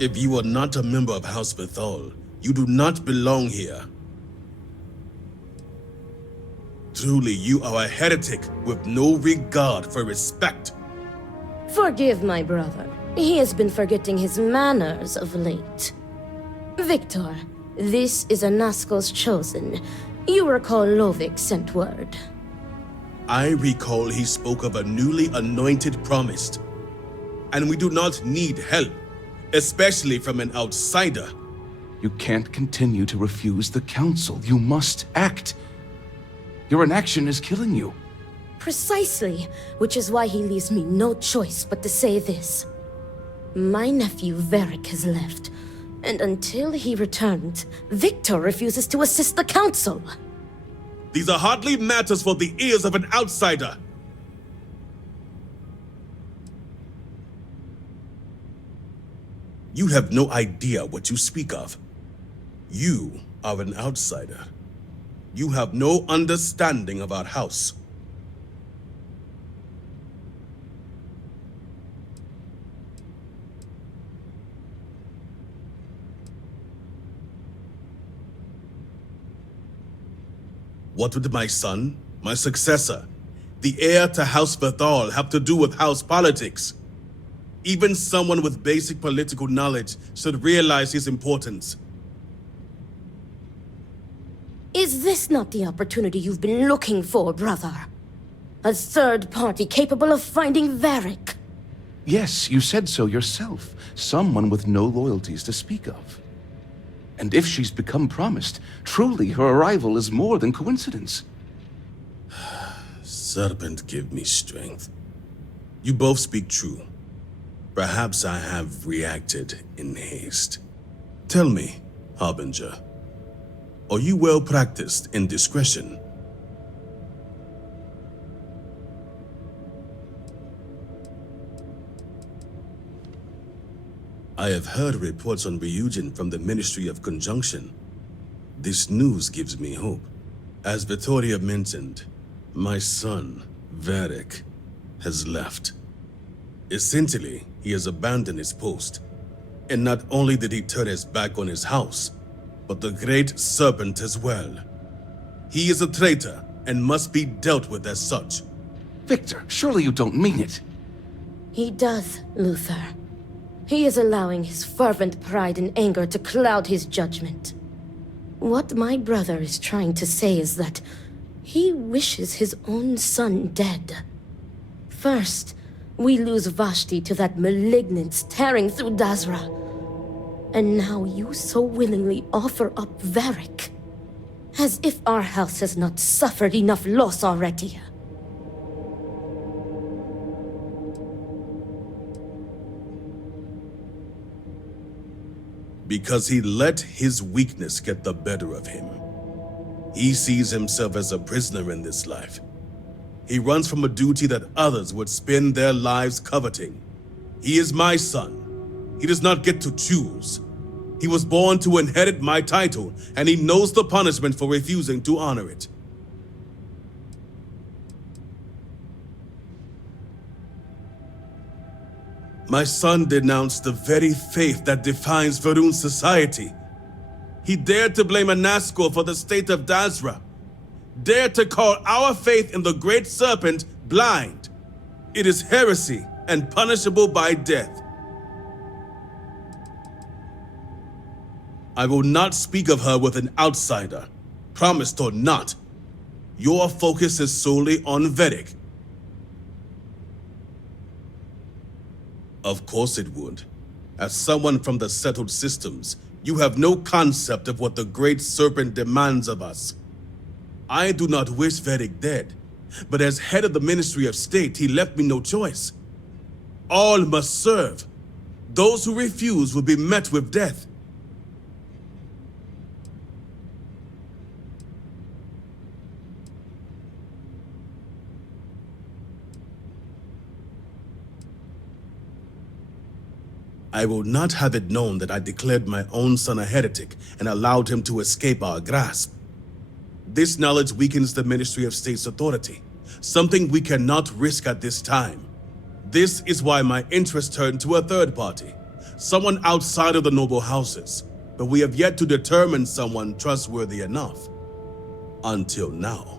If you are not a member of House Veth'aal, you do not belong here. Truly, you are a heretic with no regard for respect. Forgive my brother. He has been forgetting his manners of late. Victor, this is Anaskel's chosen. You recall Lovic sent word. I recall he spoke of a newly anointed promised. And we do not need help, especially from an outsider. You can't continue to refuse the council. You must act. Your inaction is killing you. Precisely, which is why he leaves me no choice but to say this. My nephew Vaeric has left, and until he returns, Victor refuses to assist the council. These are hardly matters for the ears of an outsider. You have no idea what you speak of. You are an outsider. You have no understanding of our house. What would my son, my successor, the heir to House Veth'aal have to do with house politics? Even someone with basic political knowledge should realize his importance. Is this not the opportunity you've been looking for, brother? A third party capable of finding Vaeric? Yes, you said so yourself. Someone with no loyalties to speak of. And if she's become promised, truly her arrival is more than coincidence. Serpent, give me strength. You both speak true. Perhaps I have reacted in haste. Tell me, Harbinger, are you well practiced in discretion? I have heard reports on Ryujin from the Ministry of Conjunction. This news gives me hope. As Vittoria mentioned, my son, Vaeric, has left. Essentially, he has abandoned his post. And not only did he turn his back on his house, but the Great Serpent as well. He is a traitor and must be dealt with as such. Victor, surely you don't mean it. He does, Luther. He is allowing his fervent pride and anger to cloud his judgment. What my brother is trying to say is that he wishes his own son dead. First, we lose Vashti to that malignance tearing through Dazra. And now you so willingly offer up Vaeric. As if our house has not suffered enough loss already. Because he let his weakness get the better of him. He sees himself as a prisoner in this life. He runs from a duty that others would spend their lives coveting. He is my son. He does not get to choose. He was born to inherit my title, and he knows the punishment for refusing to honor it. My son denounced the very faith that defines Va'ruun's society. He dared to blame Anaskel for the state of Dazra. Dared to call our faith in the Great Serpent blind. It is heresy and punishable by death. I will not speak of her with an outsider, promised or not. Your focus is solely on Vaeric. Of course it would. As someone from the settled systems, you have no concept of what the Great Serpent demands of us. I do not wish Vaeric dead, but as head of the Ministry of State, he left me no choice. All must serve. Those who refuse will be met with death. I will not have it known that I declared my own son a heretic and allowed him to escape our grasp. This knowledge weakens the Ministry of State's authority, something we cannot risk at this time. This is why my interest turned to a third party, someone outside of the noble houses, but we have yet to determine someone trustworthy enough. Until now.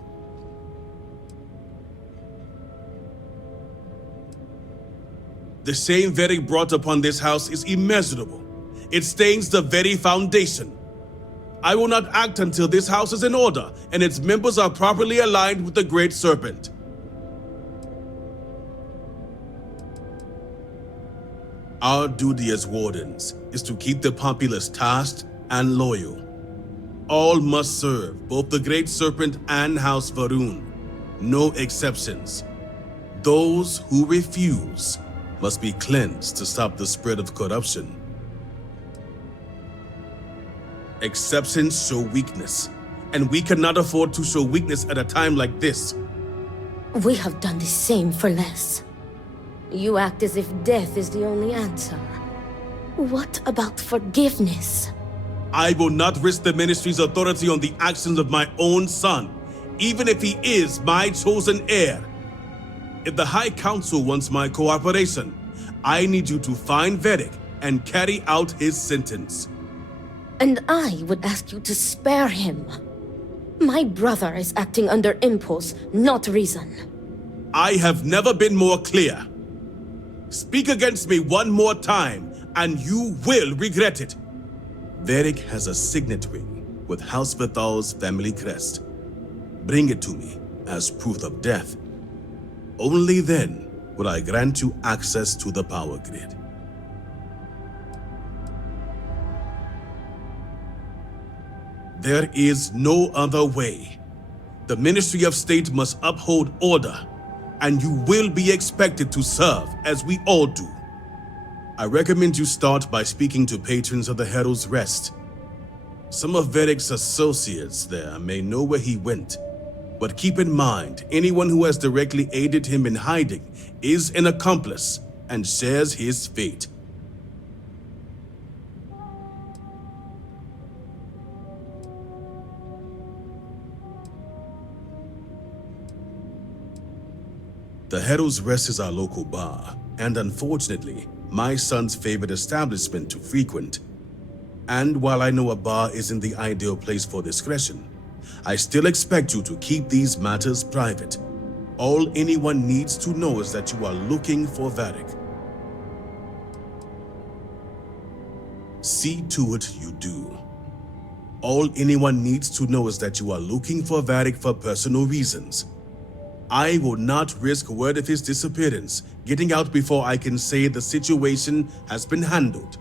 The shame Vaeric brought upon this house is immeasurable. It stains the very foundation. I will not act until this house is in order and its members are properly aligned with the Great Serpent. Our duty as wardens is to keep the populace tasked and loyal. All must serve both the Great Serpent and House Va'ruun. No exceptions. Those who refuse must be cleansed to stop the spread of corruption. Exceptions show weakness, and we cannot afford to show weakness at a time like this. We have done the same for less. You act as if death is the only answer. What about forgiveness? I will not risk the ministry's authority on the actions of my own son, even if he is my chosen heir. If the High Council wants my cooperation, I need you to find Vaeric and carry out his sentence. And I would ask you to spare him. My brother is acting under impulse, not reason. I have never been more clear. Speak against me one more time, and you will regret it. Vaeric has a signet ring with House Veth'aal's family crest. Bring it to me as proof of death. Only then will I grant you access to the power grid. There is no other way. The Ministry of State must uphold order, and you will be expected to serve as we all do. I recommend you start by speaking to patrons of the Herald's Rest. Some of Vaeric's associates there may know where he went, but keep in mind, anyone who has directly aided him in hiding is an accomplice and shares his fate. The Herald's Rest is our local bar, and unfortunately, my son's favorite establishment to frequent. And while I know a bar isn't the ideal place for discretion, I still expect you to keep these matters private. All anyone needs to know is that you are looking for Vaeric. See to it you do. All anyone needs to know is that you are looking for Vaeric for personal reasons. I will not risk word of his disappearance getting out before I can say the situation has been handled.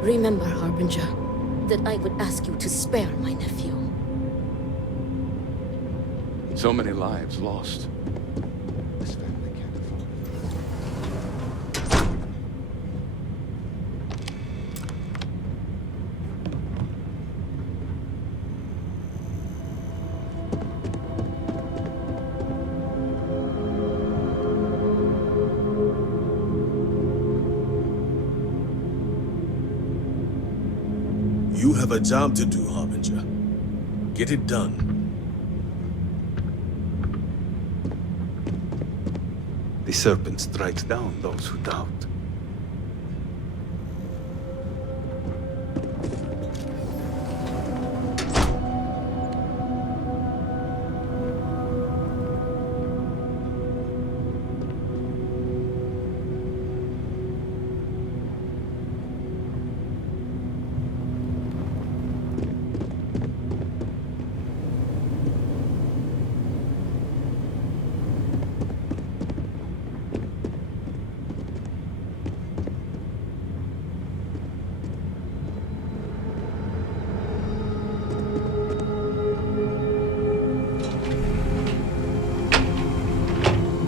Remember, Harbinger, that I would ask you to spare my nephew. So many lives lost. This family can't. You have a job to do, Harbinger. Get it done. The serpent strikes down those who doubt.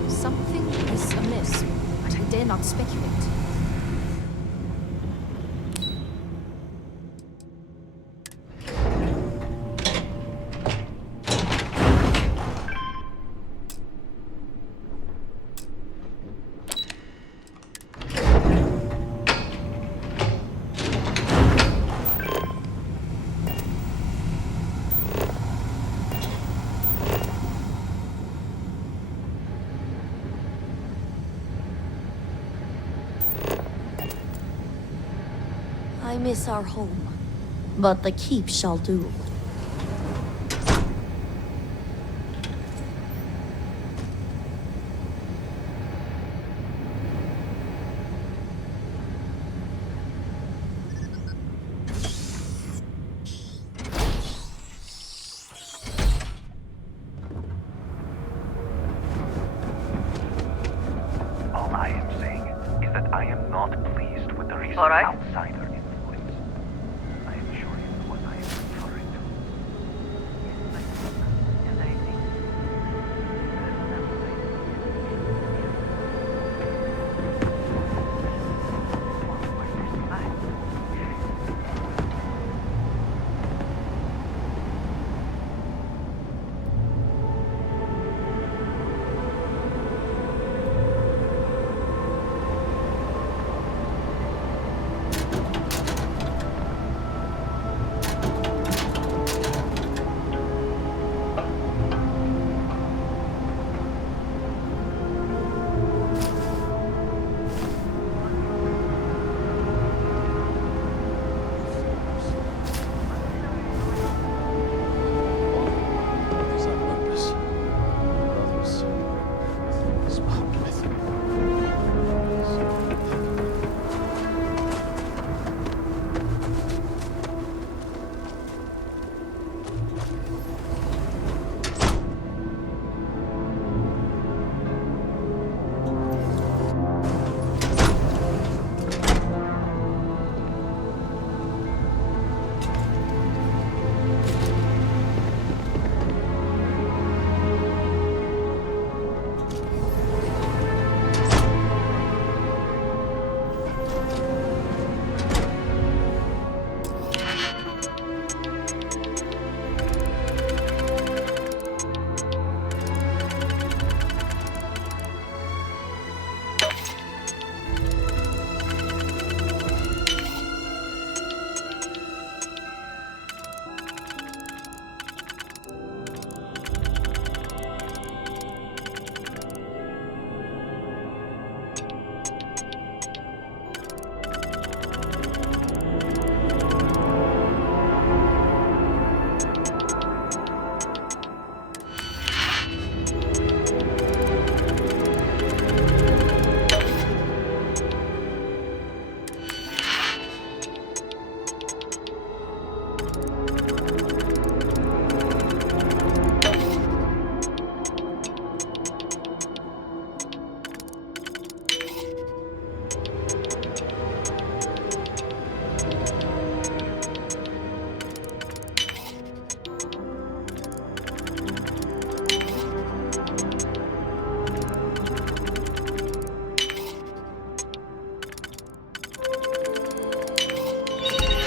Something is amiss, but I dare not speculate. I miss our home, but the keep shall do. All I am saying is that I am not pleased with the recent outsider influence. I assure you what I am referring to. And I think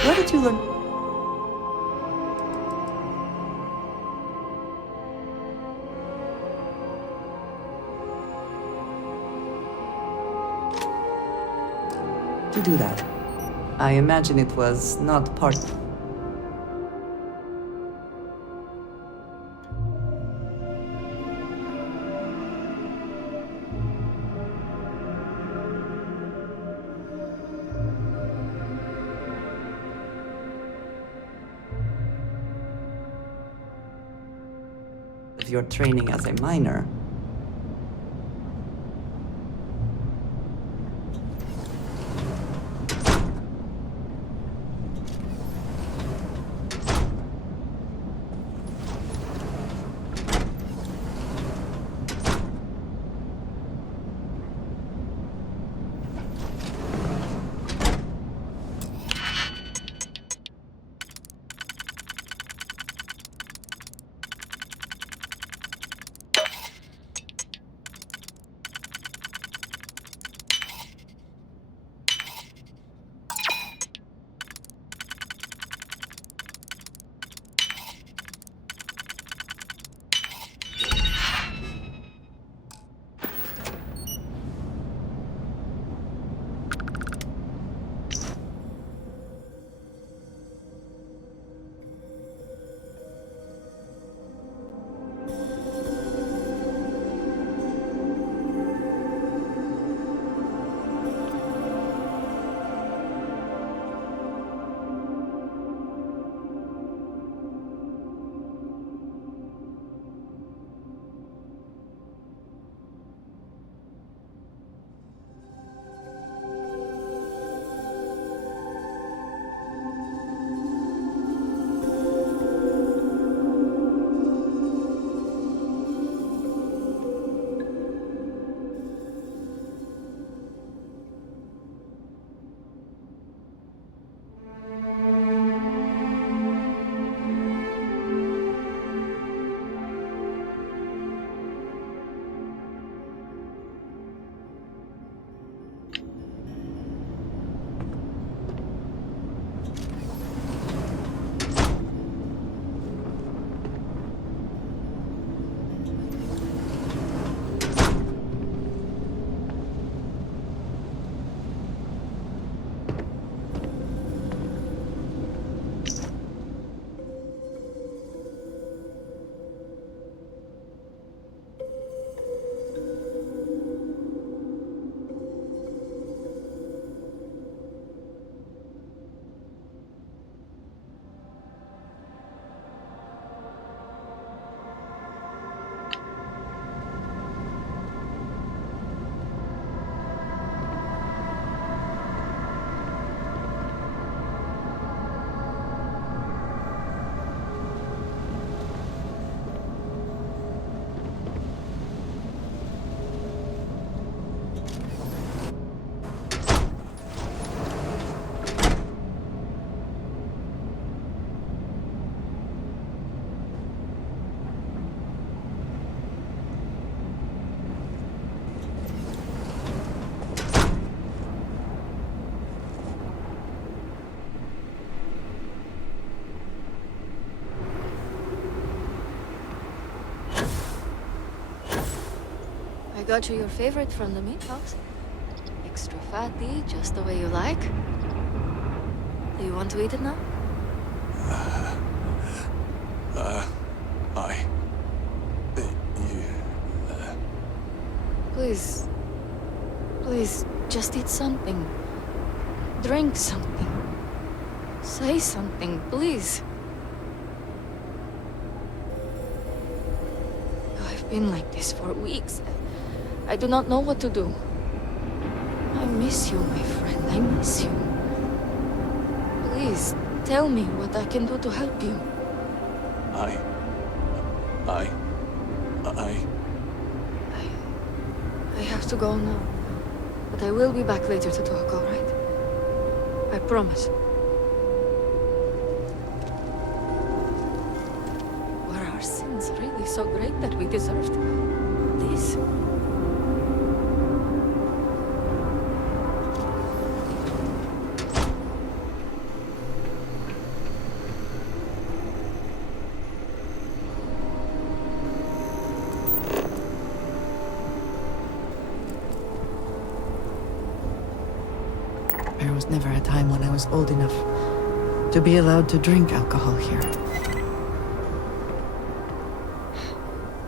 Where did you learn? To do that. I imagine it was not part... your training as a miner. I got you your favorite from the meat house. Extra fatty, just the way you like. Do you want to eat it now? Please. Please, just eat something. Drink something. Say something, please. I've been like this for weeks. I do not know what to do. I miss you, my friend. I miss you. Please, tell me what I can do to help you. I have to go now. But I will be back later to talk, all right? I promise. Were our sins really so great that we deserved this? There was never a time when I was old enough to be allowed to drink alcohol here.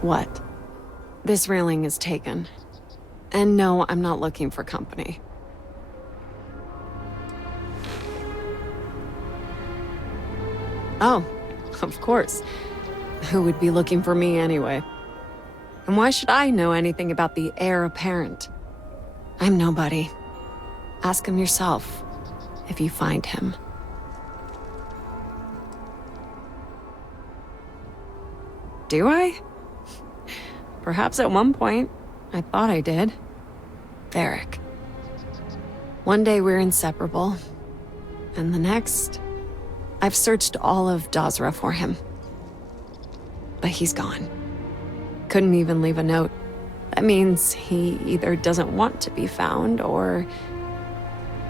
What? This railing is taken. And no, I'm not looking for company. Oh, of course. Who would be looking for me anyway? And why should I know anything about the heir apparent? I'm nobody. Ask him yourself, if you find him. Do I? Perhaps at one point, I thought I did. Vaeric. One day we're inseparable, and the next, I've searched all of Dazra for him. But he's gone. Couldn't even leave a note. That means he either doesn't want to be found or...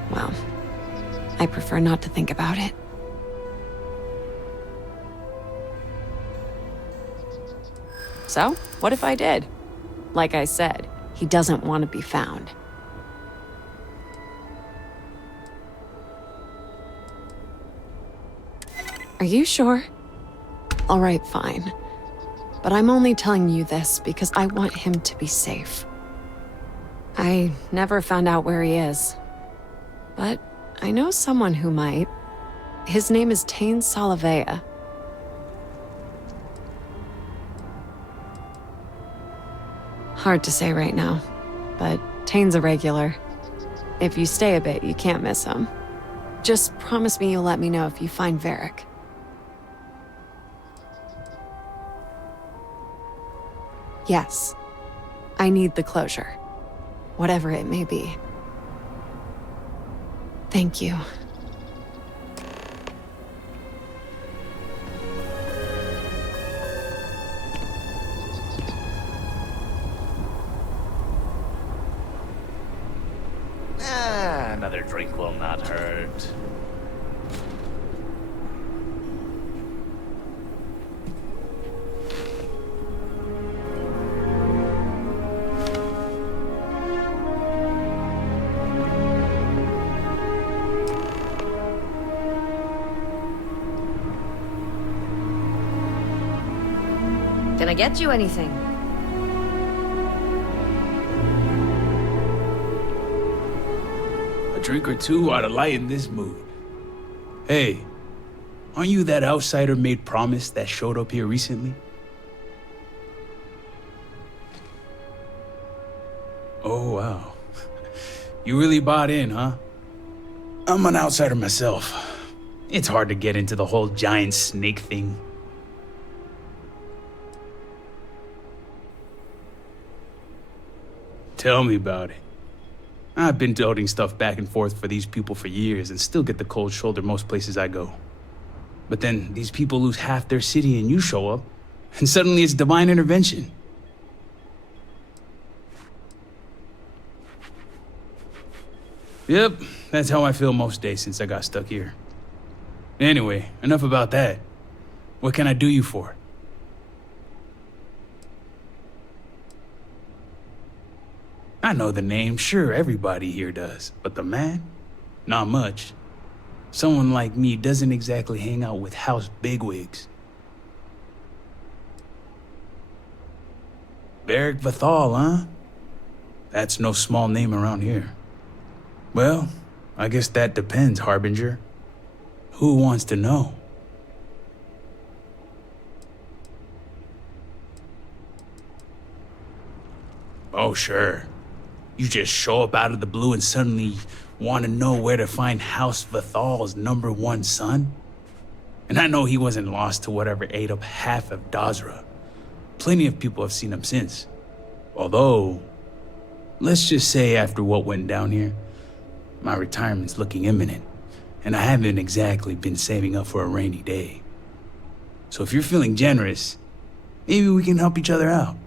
well, I prefer not to think about it. So, what if I did? Like I said, he doesn't want to be found. Are you sure? All right, fine. But I'm only telling you this because I want him to be safe. I never found out where he is. But I know someone who might. His name is Tain Salavea. Hard to say right now, but Tain's a regular. If you stay a bit, you can't miss him. Just promise me you'll let me know if you find Vaeric. Yes. I need the closure. Whatever it may be. Thank you. Another drink will not hurt. Can I get you anything? A drink or two ought to lighten this mood. Hey, aren't you that outsider made promise that showed up here recently? Oh, wow. You really bought in, huh? I'm an outsider myself. It's hard to get into the whole giant snake thing. Tell me about it. I've been toting stuff back and forth for these people for years and still get the cold shoulder most places I go. But then these people lose half their city and you show up, and suddenly it's divine intervention. Yep, that's how I feel most days since I got stuck here. Anyway, enough about that. What can I do you for? I know the name, sure, everybody here does. But the man? Not much. Someone like me doesn't exactly hang out with house bigwigs. Vaeric Veth'aal, huh? That's no small name around here. Well, I guess that depends, Harbinger. Who wants to know? Oh, sure. You just show up out of the blue and suddenly want to know where to find House Veth'aal's #1 son? And I know he wasn't lost to whatever ate up half of Dazra. Plenty of people have seen him since. Although, let's just say after what went down here, my retirement's looking imminent, and I haven't exactly been saving up for a rainy day. So if you're feeling generous, maybe we can help each other out.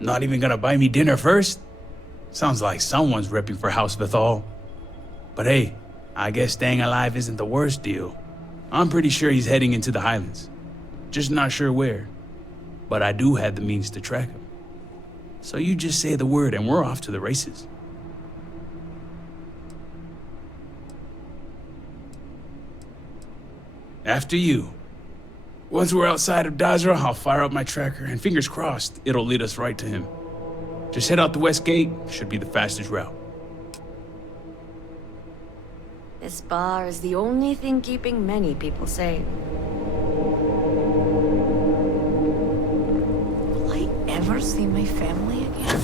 Not even gonna buy me dinner first? Sounds like someone's repping for House Veth'aal. But hey, I guess staying alive isn't the worst deal. I'm pretty sure he's heading into the Highlands. Just not sure where. But I do have the means to track him. So you just say the word and we're off to the races. After you. Once we're outside of Dazra, I'll fire up my tracker, and fingers crossed, it'll lead us right to him. Just head out the west gate, should be the fastest route. This bar is the only thing keeping many people safe. Will I ever see my family again?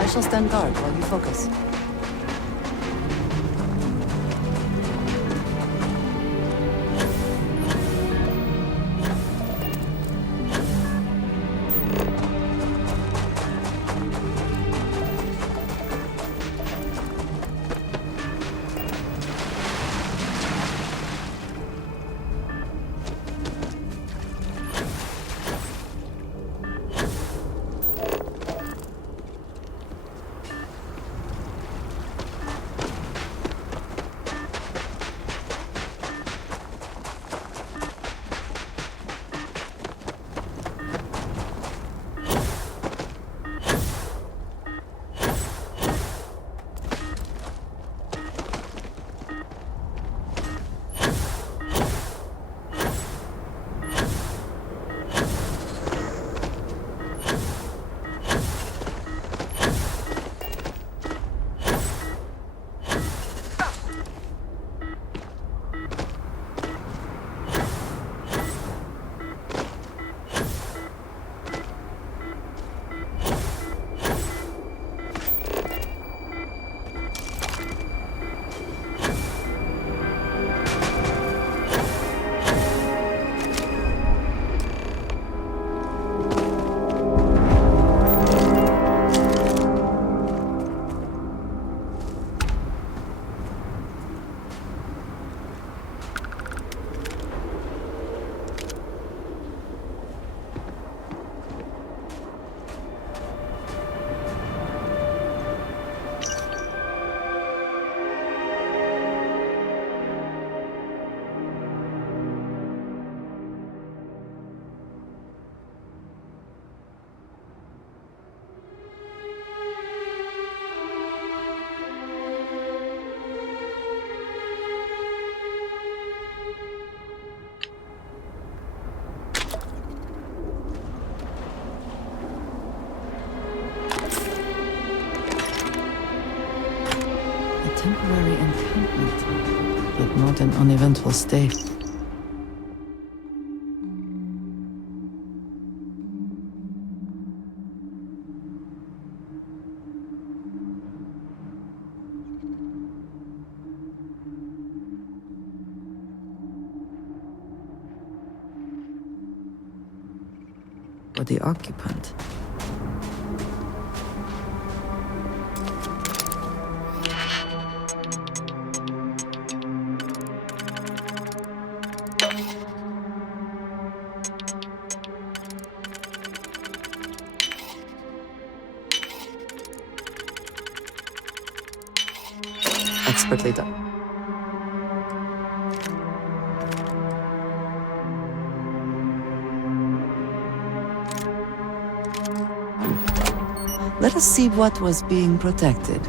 I shall stand guard while you focus. temporary encampment, but not an uneventful stay. For the occupant. Expertly done. Let us see what was being protected.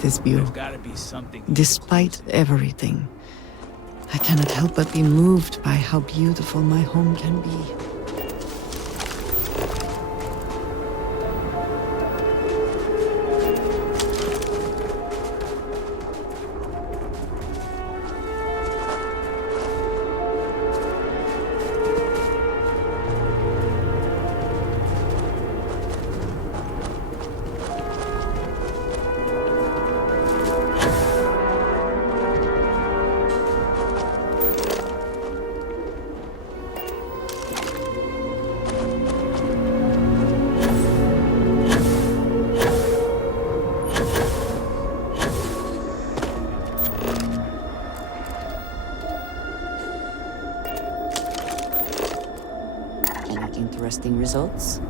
This view. There's gotta be something. Despite everything, I cannot help but be moved by how beautiful my home can be. Interesting results.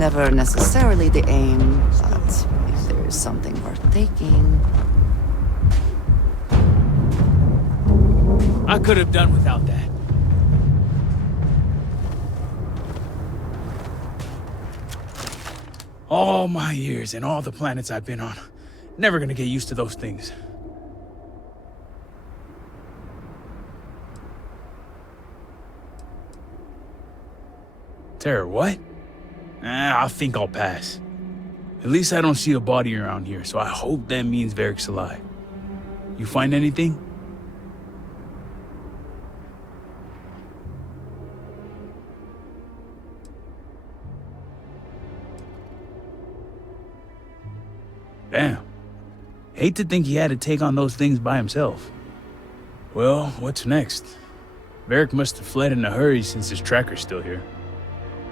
Never necessarily the aim, but if there is something worth taking... I could have done without that. All my years and all the planets I've been on. Never gonna get used to those things. Terror, what? I think I'll pass. At least I don't see a body around here, so I hope that means Vaeric's alive. You find anything? Damn. Hate to think he had to take on those things by himself. Well, what's next? Vaeric must have fled in a hurry since his tracker's still here.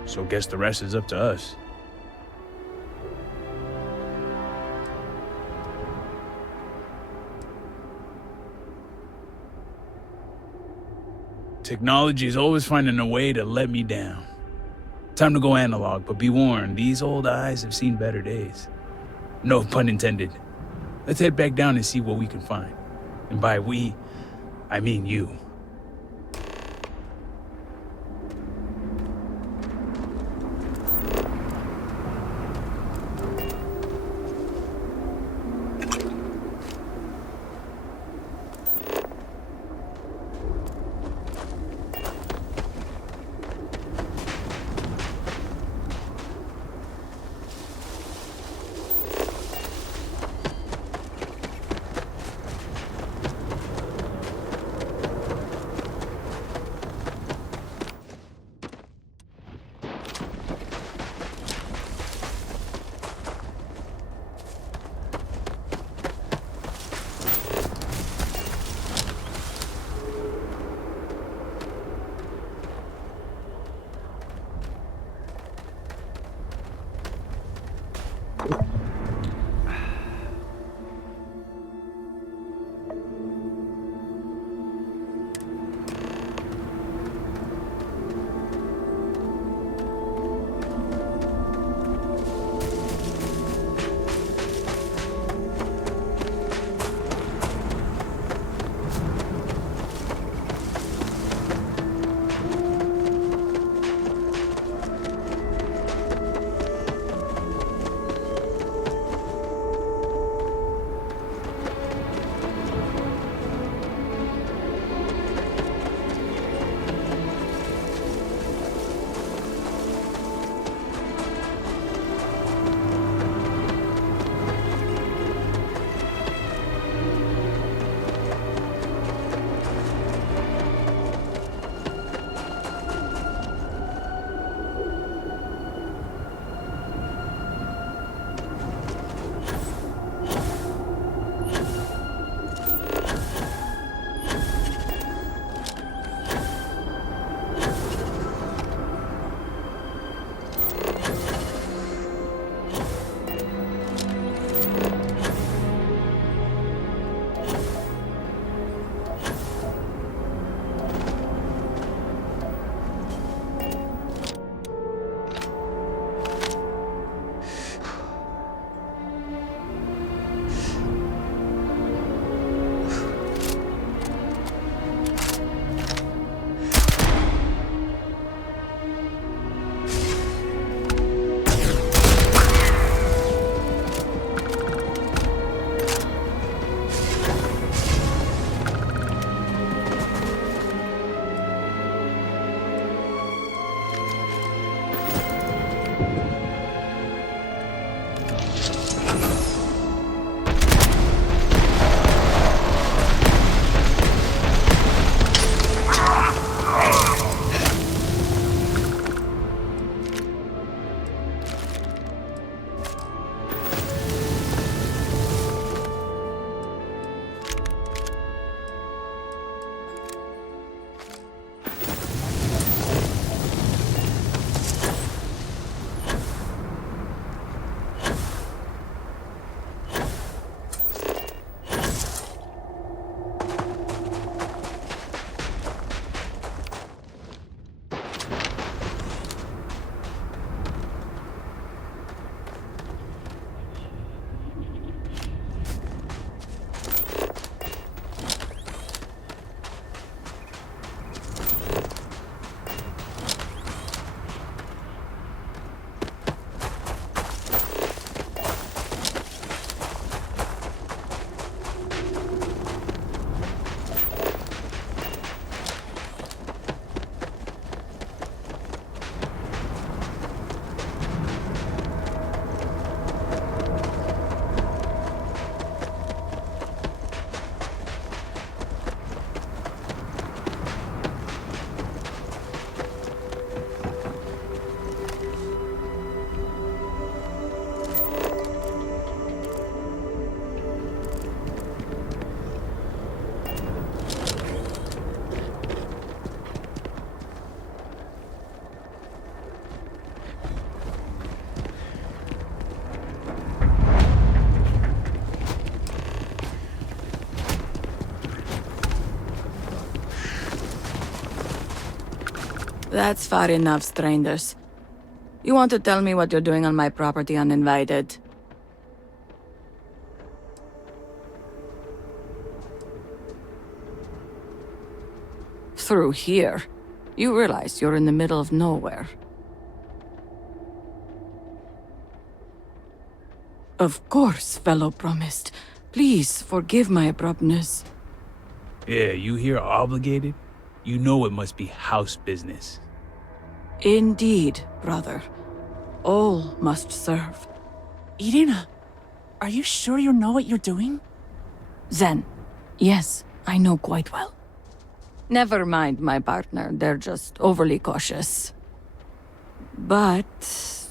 So guess the rest is up to us. Technology is always finding a way to let me down. Time to go analog, but be warned, these old eyes have seen better days. No pun intended. Let's head back down and see what we can find. And by we, I mean you. That's far enough, strangers. You want to tell me what you're doing on my property uninvited? Through here. You realize you're in the middle of nowhere. Of course, fellow promised. Please forgive my abruptness. Yeah, you here obligated? You know it must be house business. Indeed, brother. All must serve. Irina, are you sure you know what you're doing? Zen, yes, I know quite well. Never mind my partner, they're just overly cautious. But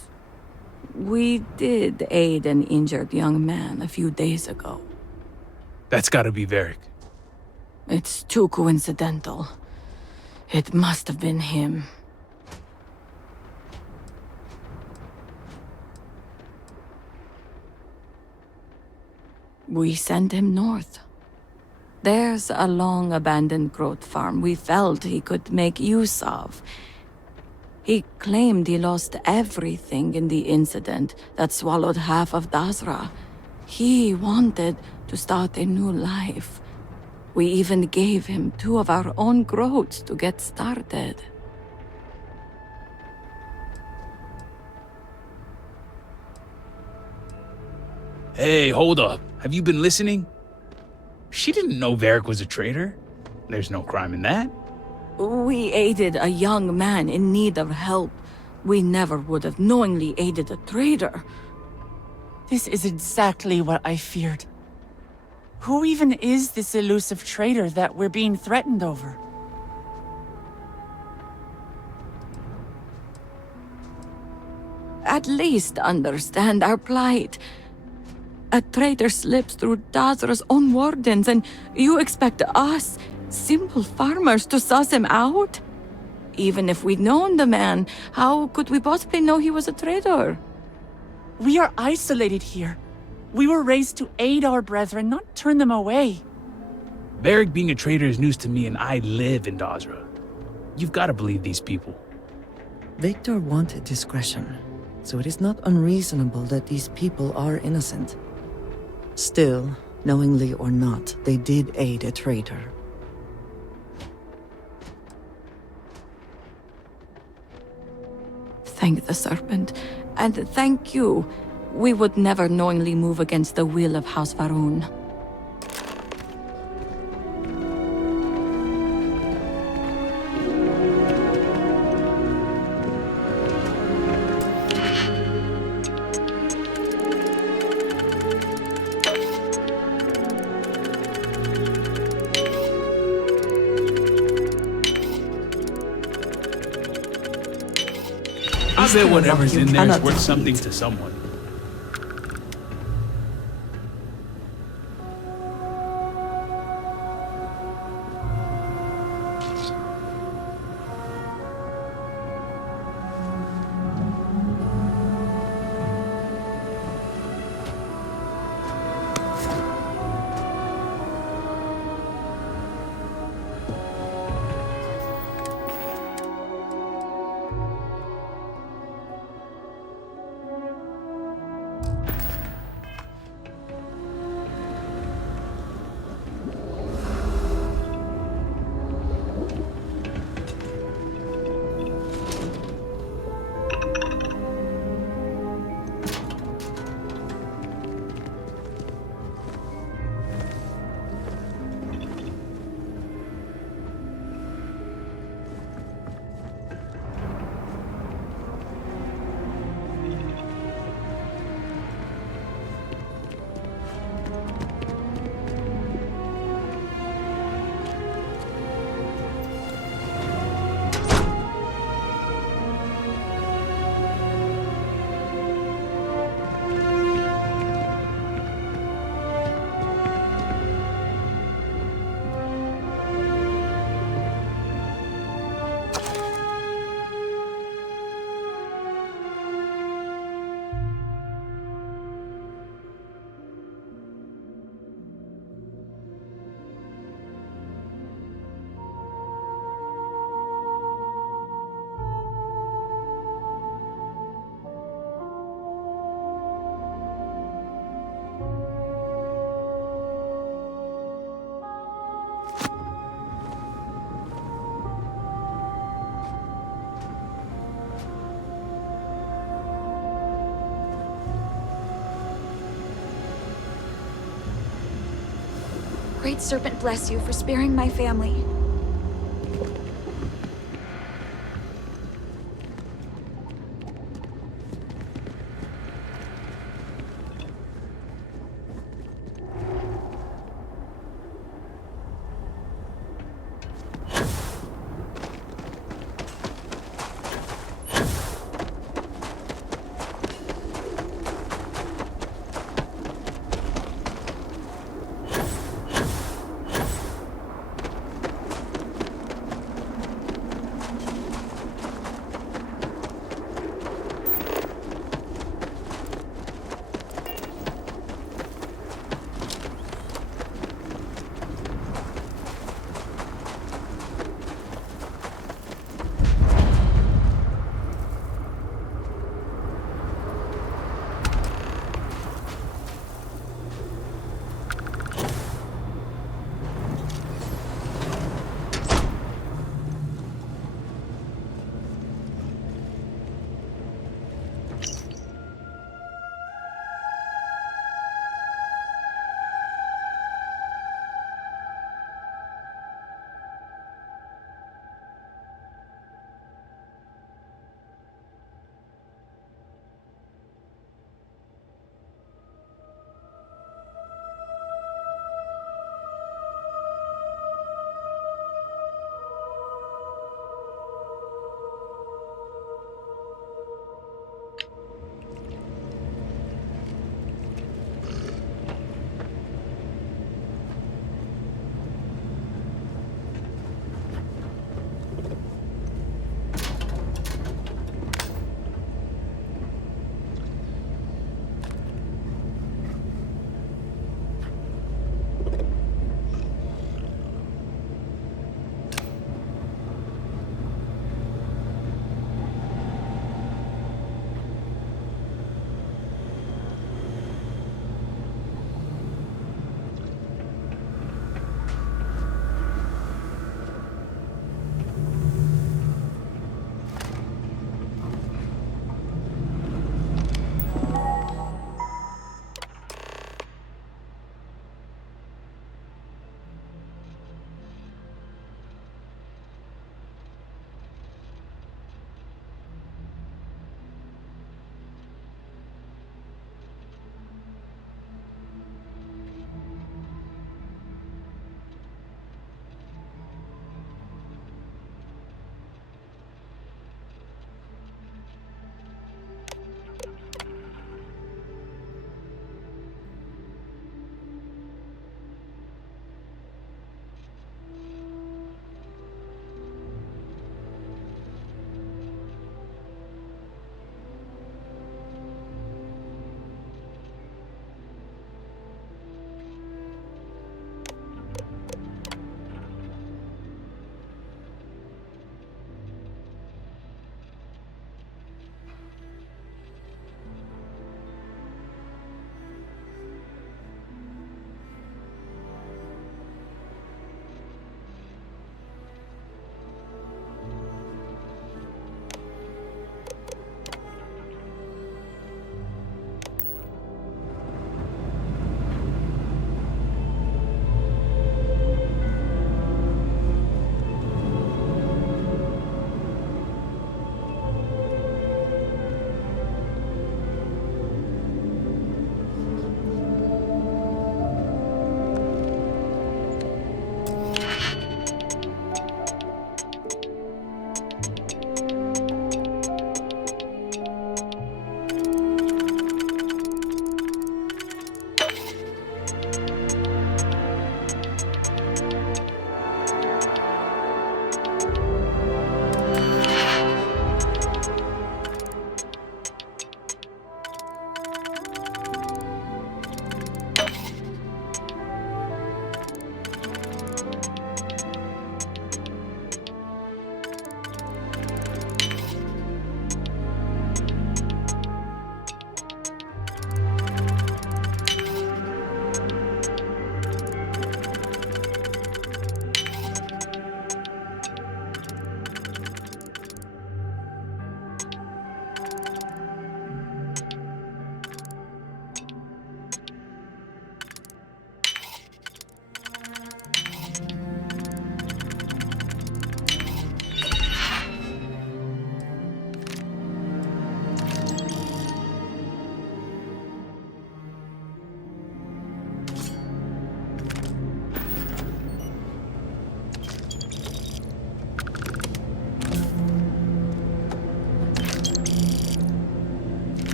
we did aid an injured young man a few days ago. That's gotta be Vaeric. It's too coincidental. It must have been him. We sent him north. There's a long-abandoned growth farm we felt he could make use of. He claimed he lost everything in the incident that swallowed half of Dazra. He wanted to start a new life. We even gave him 2 of our own groats to get started. Hey, hold up. Have you been listening? She didn't know Vaeric was a traitor. There's no crime in that. We aided a young man in need of help. We never would have knowingly aided a traitor. This is exactly what I feared. Who even is this elusive traitor that we're being threatened over? At least understand our plight. A traitor slips through Dazra's own wardens, and you expect us, simple farmers, to suss him out? Even if we'd known the man, how could we possibly know he was a traitor? We are isolated here. We were raised to aid our brethren, not turn them away. Vaeric being a traitor is news to me, and I live in Dazra. You've got to believe these people. Victor wanted discretion, so it is not unreasonable that these people are innocent. Still, knowingly or not, they did aid a traitor. Thank the Serpent, and thank you. We would never knowingly move against the will of House Va'ruun. I bet whatever's in there is worth something to someone. Great Serpent bless you for sparing my family.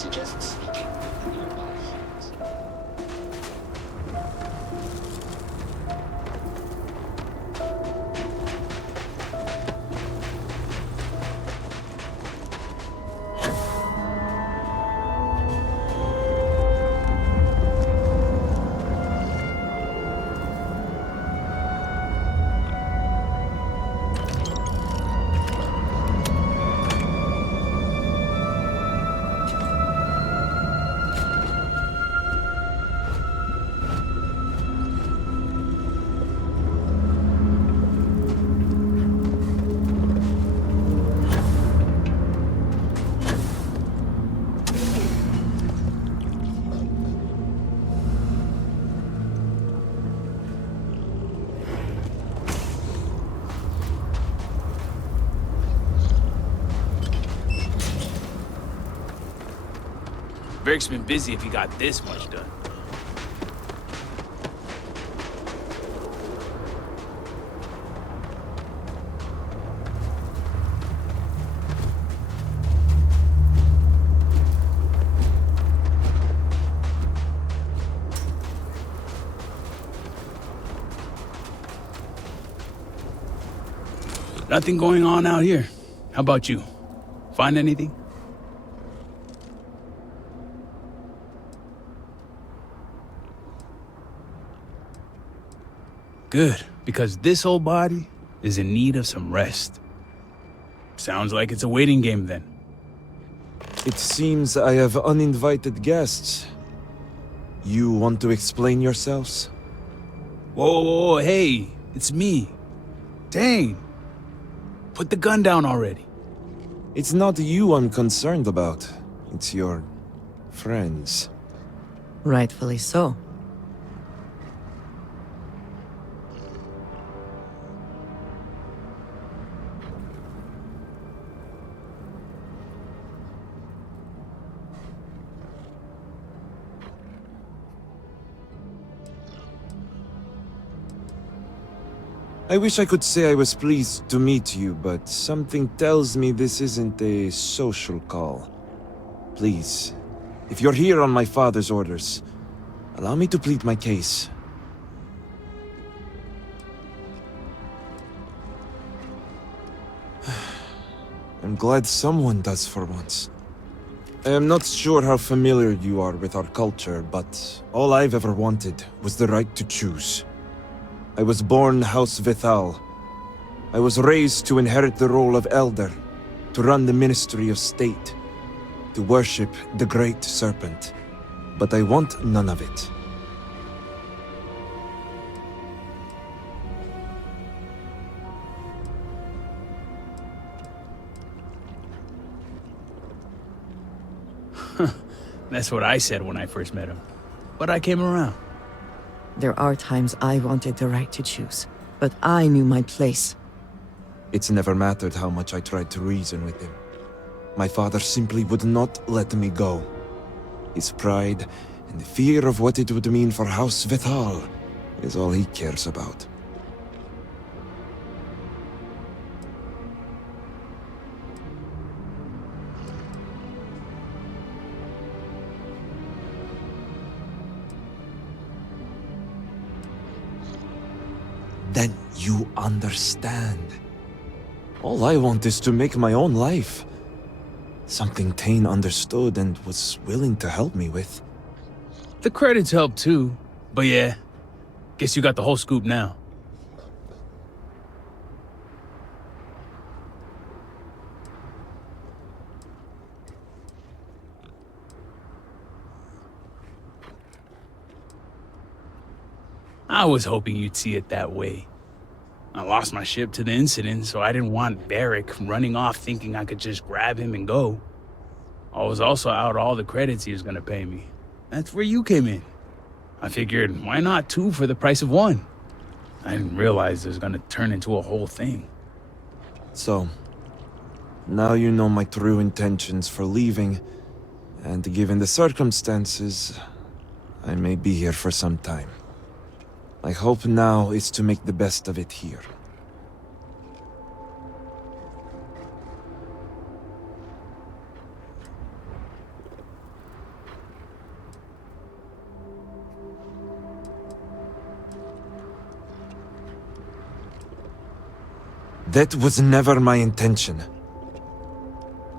suggests speaking with nearby fields. Vaeric's been busy if he got this much done. Nothing going on out here. How about you? Find anything? Good, because this old body is in need of some rest. Sounds like it's a waiting game then. It seems I have uninvited guests. You want to explain yourselves? Whoa, hey, it's me. Dang. Put the gun down already. It's not you I'm concerned about. It's your friends. Rightfully so. I wish I could say I was pleased to meet you, but something tells me this isn't a social call. Please, if you're here on my father's orders, allow me to plead my case. I'm glad someone does for once. I am not sure how familiar you are with our culture, but all I've ever wanted was the right to choose. I was born House Veth'aal. I was raised to inherit the role of Elder, to run the Ministry of State, to worship the Great Serpent. But I want none of it. That's what I said when I first met him. But I came around. There are times I wanted the right to choose, but I knew my place. It's never mattered how much I tried to reason with him. My father simply would not let me go. His pride and the fear of what it would mean for House Veth'aal is all he cares about. Then you understand. All I want is to make my own life. Something Tane understood and was willing to help me with. The credits help too. But yeah, guess you got the whole scoop now. I was hoping you'd see it that way. I lost my ship to the incident, so I didn't want Vaeric running off thinking I could just grab him and go. I was also out all the credits he was gonna pay me. That's where you came in. I figured, why not 2 for the price of 1? I didn't realize it was gonna turn into a whole thing. So, now you know my true intentions for leaving, and given the circumstances, I may be here for some time. My hope now is to make the best of it here. That was never my intention.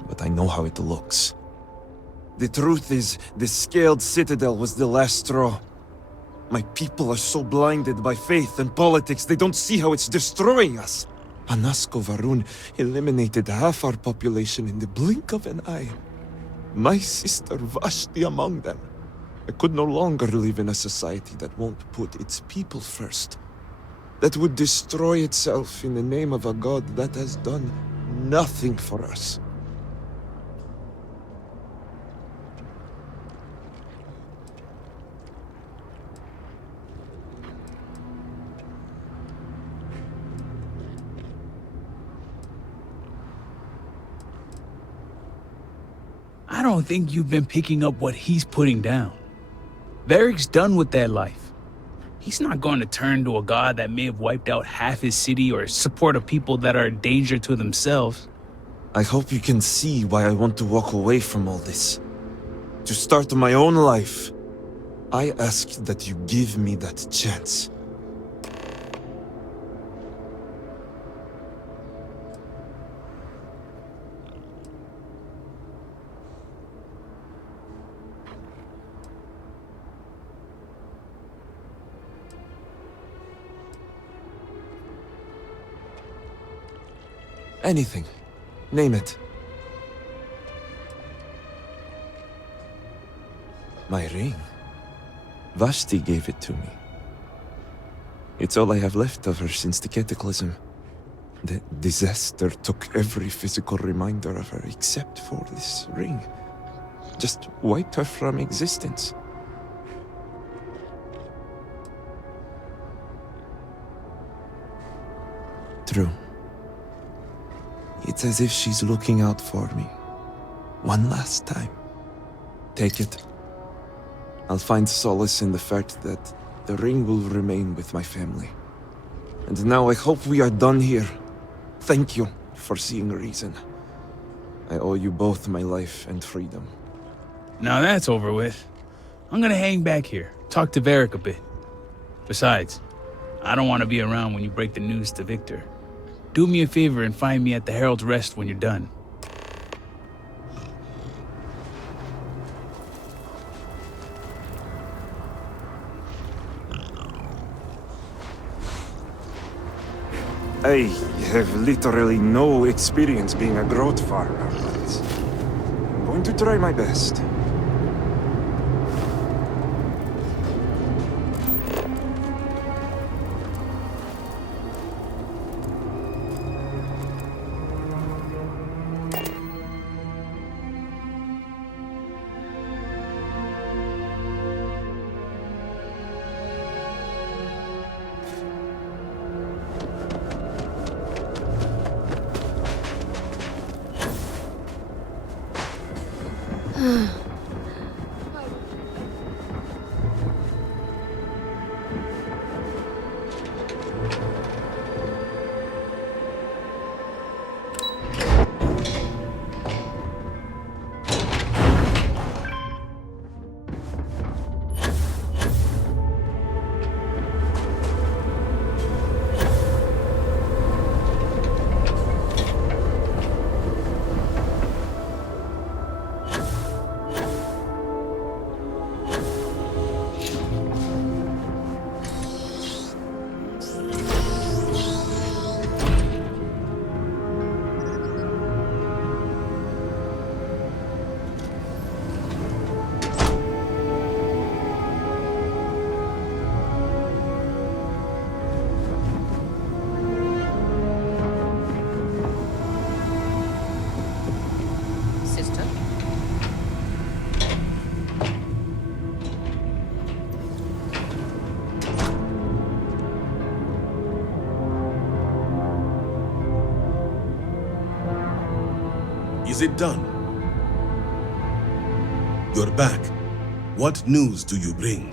But I know how it looks. The truth is, the scaled citadel was the last straw. My people are so blinded by faith and politics, they don't see how it's destroying us. Anasko Varun eliminated half our population in the blink of an eye. My sister Vashti among them. I could no longer live in a society that won't put its people first. That would destroy itself in the name of a god that has done nothing for us. I don't think you've been picking up what he's putting down. Vaeric's done with that life. He's not going to turn to a god that may have wiped out half his city or support a people that are a danger to themselves. I hope you can see why I want to walk away from all this. To start my own life. I ask that you give me that chance. Anything. Name it. My ring. Vashti gave it to me. It's all I have left of her since the cataclysm. The disaster took every physical reminder of her except for this ring. Just wiped her from existence. True. It's as if she's looking out for me. One last time. Take it. I'll find solace in the fact that the ring will remain with my family. And now I hope we are done here. Thank you for seeing reason. I owe you both my life and freedom. Now that's over with. I'm gonna hang back here, talk to Vaeric a bit. Besides, I don't want to be around when you break the news to Victor. Do me a favor and find me at the Herald's Rest when you're done. I have literally no experience being a growth farmer, but I'm going to try my best. Is it done? You're back. What news do you bring?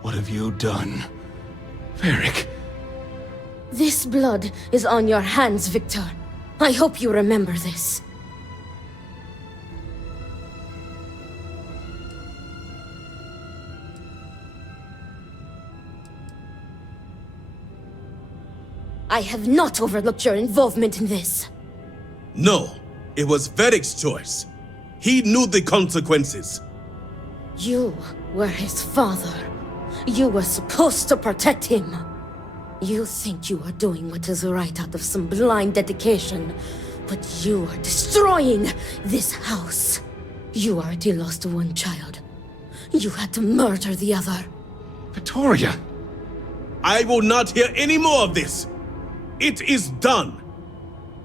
What have you done? Vaeric. This blood is on your hands, Victor. I hope you remember this. I have not overlooked your involvement in this. No, it was Vaeric's choice. He knew the consequences. You were his father. You were supposed to protect him. You think you are doing what is right out of some blind dedication, but you are destroying this house. You already lost one child. You had to murder the other. Victoria! I will not hear any more of this. It is done.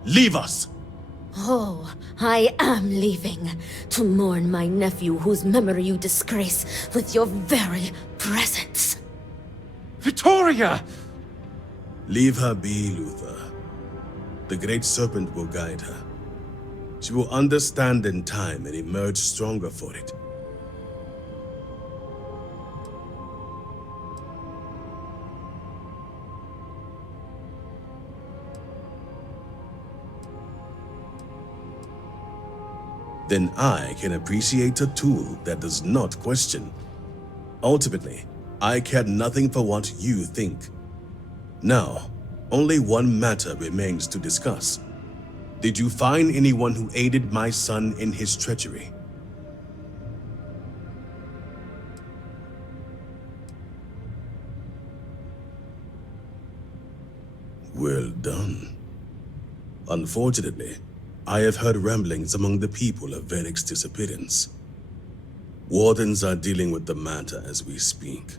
Leave us. Oh, I am leaving to mourn my nephew whose memory you disgrace with your very presence. Victoria! Leave her be, Luther. The Great Serpent will guide her. She will understand in time and emerge stronger for it. Then I can appreciate a tool that does not question. Ultimately, I care nothing for what you think. Now, only one matter remains to discuss. Did you find anyone who aided my son in his treachery? Well done. Unfortunately, I have heard ramblings among the people of Vaeric's disappearance. Wardens are dealing with the matter as we speak.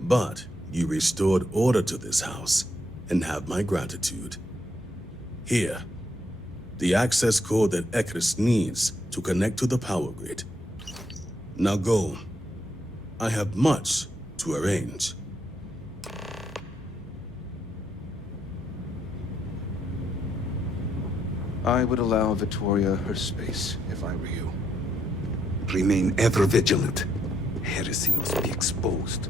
But you restored order to this house, and have my gratitude. Here, the access code that Ekris needs to connect to the power grid. Now go. I have much to arrange. I would allow Victoria her space if I were you. Remain ever vigilant. Heresy must be exposed.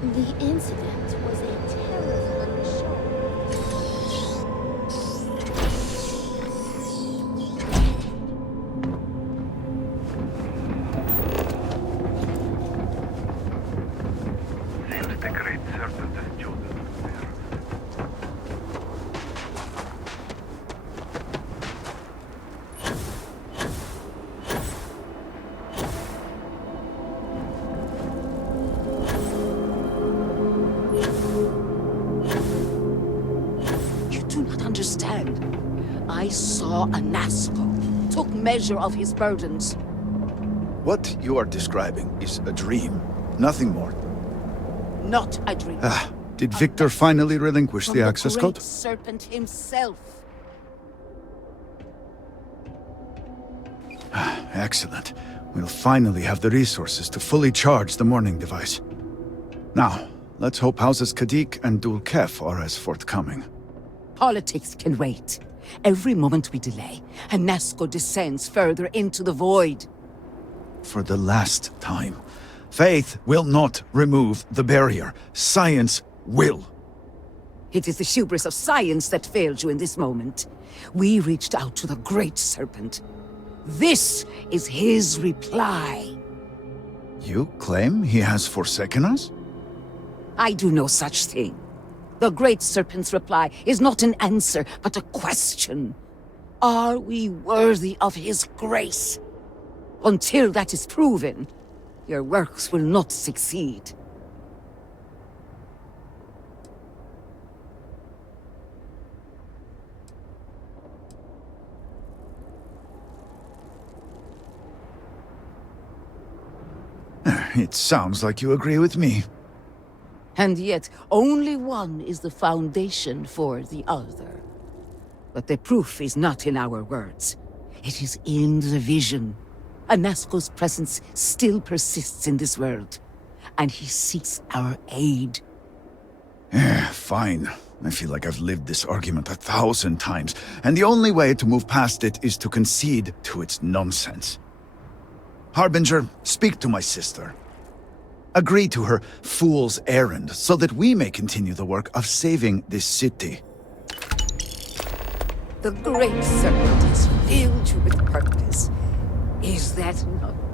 The incident was a terrifying shock. Since the Great Serpent has chosen to serve. I saw a Nazgul, took measure of his burdens. What you are describing is a dream, nothing more. Not a dream. Did Victor finally relinquish From the access Great code? Serpent himself. Excellent. We'll finally have the resources to fully charge the morning device. Now, let's hope Houses Kadik and Dul Kef are as forthcoming. Politics can wait. Every moment we delay, a Nazgul descends further into the void. For the last time, faith will not remove the barrier. Science will. It is the hubris of science that failed you in this moment. We reached out to the Great Serpent. This is his reply. You claim he has forsaken us? I do no such thing. The Great Serpent's reply is not an answer, but a question. Are we worthy of his grace? Until that is proven, your works will not succeed. It sounds like you agree with me. And yet, only one is the foundation for the other. But the proof is not in our words. It is in the vision. A Nazgul's presence still persists in this world, and he seeks our aid. Fine. I feel like I've lived this argument 1,000 times, and the only way to move past it is to concede to its nonsense. Harbinger, speak to my sister. Agree to her fool's errand so that we may continue the work of saving this city. The Great Serpent has filled you with purpose. Is that not